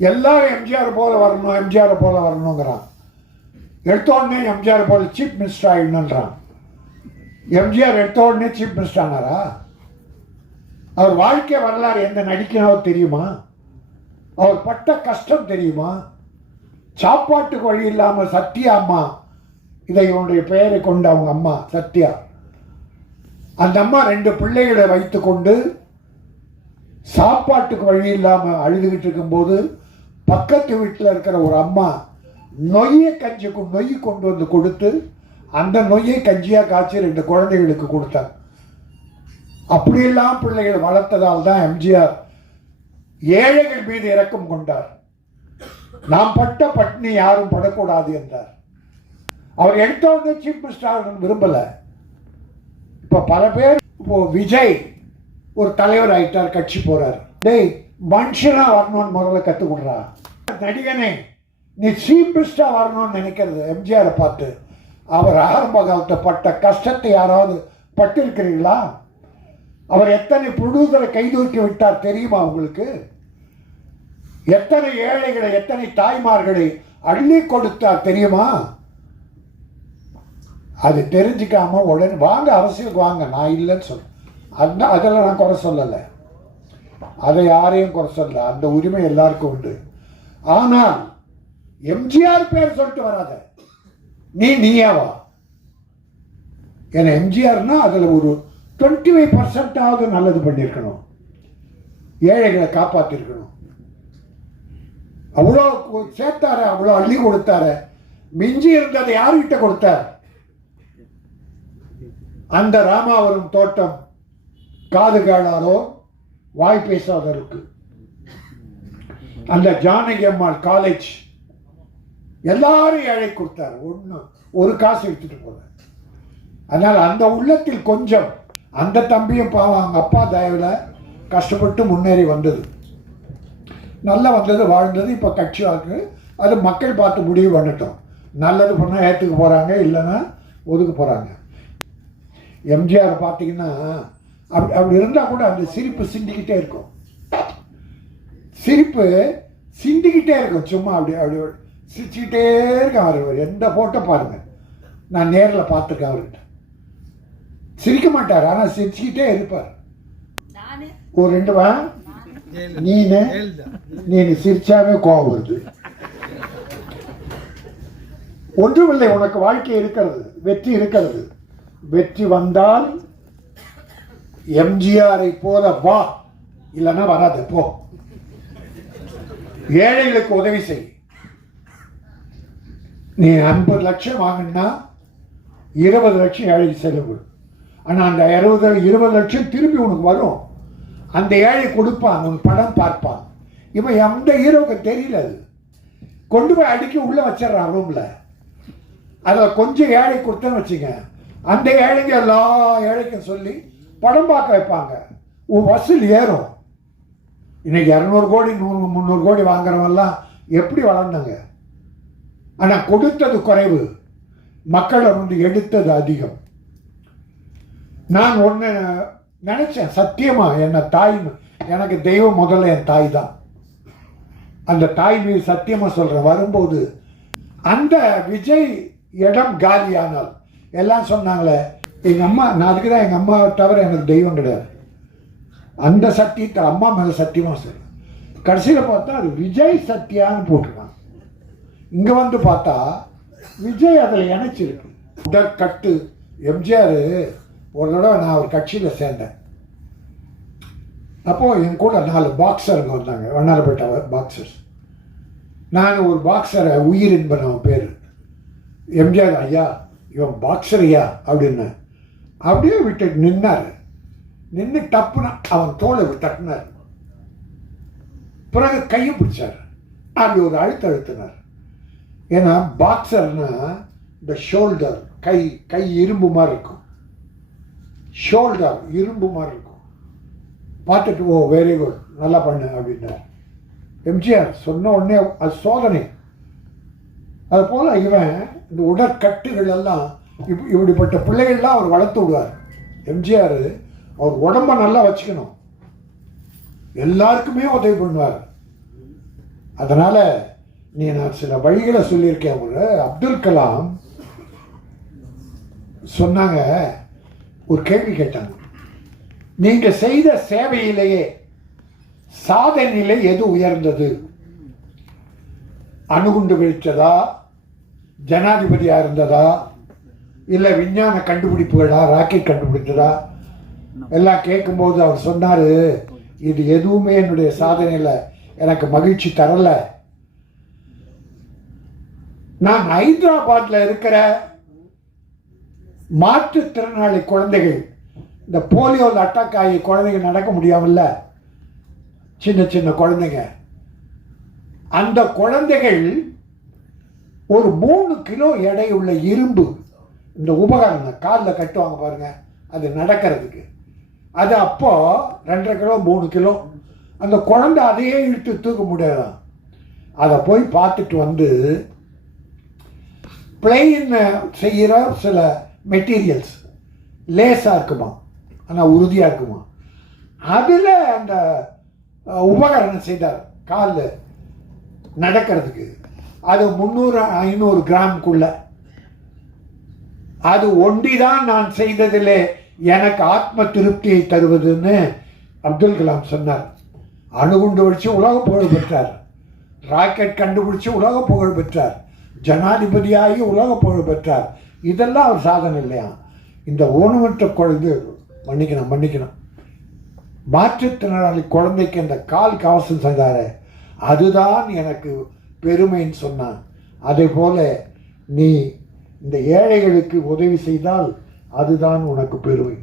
எல்லாரும் எம்ஜிஆர் போல வரணும், எம்ஜிஆர் போல வரணுங்கிறான். எடுத்த உடனே எம்ஜிஆர் போல சீஃப் மினிஸ்டர் ஆகிடணுன்றான். எம்ஜிஆர் எடுத்த உடனே சீஃப் மினிஸ்டர் ஆனாரா? அவர் வாழ்க்கை வரலாறு எந்த நடிக்கணும் தெரியுமா? அவர் பட்ட கஷ்டம் தெரியுமா? சாப்பாட்டுக்கு வழி இல்லாமல் சத்யா அம்மா, இதை இவனுடைய பெயரை கொண்டு அவங்க அம்மா சத்யா, அந்த அம்மா 2 பிள்ளைகளை வைத்து கொண்டு சாப்பாட்டுக்கு வழி இல்லாமல் அழுதுகிட்டு இருக்கும்போது பக்கத்து வீட்டில் இருக்கிற ஒரு அம்மா நொய்யை நொய் கொண்டு வந்து கொடுத்து அந்த நொய்யை கஞ்சியாக காய்ச்சி 2 குழந்தைகளுக்கு கொடுத்தாங்க. அப்படியெல்லாம் பிள்ளைகள் வளர்த்ததால் தான் எம்ஜிஆர் ஏழைகள் மீது இரக்கம் கொண்டார். நாம் பட்ட பட்டினி யாரும் படக்கூடாது என்றார். அவர் எடுத்தவங்க சீஃப் மினிஸ்டர் விரும்பலை. இப்போ பல பேர், இப்போ விஜய் ஒரு தலைவர் ஆயிட்டார், கட்சி போறார். டேய், மனுஷனா வரணும்னு முதல்ல கற்றுக் கொடுறா. நடிகனே, நீ சீஃப் மினிஸ்டர் வரணும்னு நினைக்கிறது எம்ஜிஆரை பார்த்து. அவர் ஆரம்ப காலத்தை பட்ட கஷ்டத்தை யாராவது பட்டிருக்கிறீங்களா? அவர் எத்தனை ப்ரொடியூசரை கைதூக்கி விட்டார் தெரியுமா உங்களுக்கு? எத்தனை ஏழைகளை, எத்தனை தாய்மார்களை அள்ளி கொடுத்தார் தெரியுமா? அது தெரிஞ்சுக்காம உடனே வாங்க, அரசியலுக்கு வாங்க, நான் இல்லைன்னு சொல்ல, அதில் நான் குறை சொல்லலை, அதை யாரையும் குறை சொல்லலை, அந்த உரிமை எல்லாருக்கும் உண்டு. ஆனால் எம்ஜிஆர் பேர் சொல்லிட்டு வராத, நீயாவா? ஏன்னா எம்ஜிஆர்னா அதில் ஒரு 25% நல்லது பண்ணியிருக்கணும், ஏழைகளை காப்பாற்றிருக்கணும். அவ்வளோ சேர்த்தார, அவ்வளோ அள்ளி கொடுத்தார. மிஞ்சி இருந்ததை யாருக்கிட்ட கொடுத்தார்? அந்த ராமாவரம் தோட்டம் காது கேளாதோ வாய் பேசாதருக்கு, அந்த ஜானகி அம்மாள் காலேஜ் எல்லாரும் ஏழை கொடுத்தார். ஒரு காசு எடுத்துட்டு போல. அதனால் அந்த உள்ளத்தில் கொஞ்சம், அந்த தம்பியும் பாவம் அவங்க அப்பா தயவில் கஷ்டப்பட்டு முன்னேறி வந்தது, நல்லா வந்தது, வாழ்ந்தது. இப்போ கட்சி வாக்கு அது மக்கள் பார்த்து முடிவு பண்ணட்டும். நல்லது பண்ணால் ஏற்றுக்க போகிறாங்க, இல்லைன்னா ஒதுக்க போகிறாங்க. எம்ஜிஆர் பார்த்தீங்கன்னா அப்படி இருந்தால் கூட அந்த சிரிப்பு சிந்திக்கிட்டே இருக்கும், சிரிப்பு சிந்திக்கிட்டே இருக்கும். சும்மா அப்படி சிரிச்சுக்கிட்டே இருக்கான் அவர். எந்த ஃபோட்டோ பாருங்கள், நான் நேரில் பார்த்துருக்கேன் அவர்கிட்ட. சிரிக்க மாட்டார், ஆனால் சிரிச்சுக்கிட்டே இருப்பார். ஒரு 2 வா நீ சிரிச்சாவே கோபம் வருது. ஒன்றுமில்லை, உனக்கு வாழ்க்கை இருக்கிறது, வெற்றி இருக்கிறது. வெற்றி வந்தால் எம்ஜிஆரை போல வா, இல்லைன்னா வராது, போ. ஏழைகளுக்கு உதவி செய். நீ 50 லட்சம் வாங்கினா 20 லட்சம் ஏழை செலவு. ஆனால் அந்த 20 லட்சம் திருப்பி உனக்கு வரும். அந்த ஏழை கொடுப்பான், உன் படம் பார்ப்பான். இவன் எந்த ஹீரோவுக்கு தெரியல, அது கொண்டு போய் அடிக்கி உள்ள வச்சிடறான் ரூம்ல. அதில் கொஞ்சம் ஏழை கொடுத்தேன்னு வச்சுங்க, அந்த ஏழைங்க எல்லா ஏழைக்கும் சொல்லி படம் பார்க்க வைப்பாங்க. உன் வசூல் ஏறும். இன்னைக்கு 200 கோடி 100 300 கோடி வாங்குறவெல்லாம் எப்படி வளர்ந்தாங்க? ஆனால் கொடுத்தது குறைவு, மக்களை வந்து எடுத்தது அதிகம். நான் ஒன்று நினச்சேன், சத்தியமாக என்ன தாய், எனக்கு தெய்வம் முதல்ல என் தாய் தான். அந்த தாய் மீது சத்தியமாக சொல்கிறேன். வரும்போது அந்த விஜய் இடம் காலியானால் எல்லாம் சொன்னாங்களே, எங்கள் அம்மா, நான் அதுக்கு தான் எங்கள் அம்மாவை தவிர எனக்கு தெய்வம் கிடையாது. அந்த சத்தியத்தை அம்மா மேலே சத்தியமாக சொல்கிறேன். கடைசியில் பார்த்தா அது விஜய் சத்யான்னு போட்டிருக்கான். இங்கே வந்து பார்த்தா விஜய் அதில் இணைச்சிருக்கு. உடற்கட்டு எம்ஜிஆர். ஒரு தடவை நான் ஒரு கட்சியில் சேர்ந்தேன். அப்போது என் கூட 4 பாக்ஸருங்க வந்தாங்க, வண்ணாரப்பேட்டை பாக்ஸர்ஸ். நான் ஒரு பாக்ஸரை உயிர் என்பன் அவன் பேர். எம்ஜிஆர், ஐயா இவன் பாக்ஸர் ஐயா அப்படின்னு அப்படியே விட்டு நின்னார். நின்று டப்புனா அவன் தோலை தட்டினார். பிறகு கையை பிடிச்சார், அப்படி ஒரு அழுத்தினார். ஏன்னா பாக்ஸர்னா இந்த ஷோல்டர், கை இரும்பு மாதிரி இருக்கும், ஷோல்டர் இரும்பு மாதிரி இருக்கும். பார்த்துட்டு ஓ வெரி குட், நல்லா பண்ணு அப்படின்னார். எம்ஜிஆர் சொன்ன உடனே அது சோதனை. அது போல் இவன் இந்த உடற்கட்டுகள் எல்லாம் இப்படிப்பட்ட பிள்ளைகள்லாம் அவர் வளர்த்து விடுவார். எம்ஜிஆர் அவர் உடம்ப நல்லா வச்சுக்கணும், எல்லாருக்குமே உதவி பண்ணுவார். அதனால் நான் சில வழிகளை சொல்லியிருக்கேன். ஒரு அப்துல் கலாம் சொன்னாங்க, ஒரு கேள்வி கேட்டாங்க, நீங்கள் செய்த சேவையிலேயே சாதனையிலே எது உயர்ந்தது? அணுகுண்டு வீழ்த்ததா, ஜனாதிபதியாக இருந்ததா, இல்லை விஞ்ஞான கண்டுபிடிப்புகளா, ராக்கெட் கண்டுபிடித்ததா? எல்லாம் கேட்கும்போது அவர் சொன்னார், இது எதுவுமே என்னுடைய சாதனையில் எனக்கு மகிழ்ச்சி தரல. நான் ஹைதராபாத்தில் இருக்கிற மாற்றுத்திறனாளி குழந்தைகள், இந்த போலியோவில் அட்டாக் ஆகி குழந்தைங்க நடக்க முடியாமல்ல, சின்ன சின்ன குழந்தைங்க, அந்த குழந்தைகள் ஒரு 3 கிலோ எடையுள்ள இரும்பு, இந்த உபகரணம் காலில் கட்டுவாங்க பாருங்க, அது நடக்கிறதுக்கு, அது அப்போ 2.5 கிலோ 3 கிலோ, அந்த குழந்தை அதையே இழுத்து தூக்க முடியாதான். அதை போய் பார்த்துட்டு வந்து பிளெயின் செய்கிற சில மெட்டீரியல்ஸ் லேஸாக இருக்குமா, ஆனால் உறுதியாக இருக்குமா, அதில் அந்த உபகரணம் செய்தார் காலில் நடக்கிறதுக்கு. அது 300-500 கிராமுக்குள்ள. அது ஒண்டிதான் நான் செய்ததிலே எனக்கு ஆத்ம திருப்தியை தருவதுன்னு அப்துல் கலாம் சொன்னார். அணுகுண்டு வச்சு உலக புகழ் பெற்றார், ராக்கெட் கண்டுபிடிச்சு உலக புகழ் பெற்றார், ஜனாதிபதியாகி உலக புகழ் பெற்றார். இதெல்லாம் அவர் சாதனை இல்லையா? இந்த ஊனமற்ற குழந்தை, மன்னிக்கணும், மாற்றுத்திறனாளி குழந்தைக்கு அந்த கால் கவசம் செய்தாரு, அதுதான் எனக்கு பெருமைன்னு சொன்னான். அதே போல நீ இந்த ஏழைகளுக்கு உதவி செய்தால் அதுதான் உனக்கு பெருமை.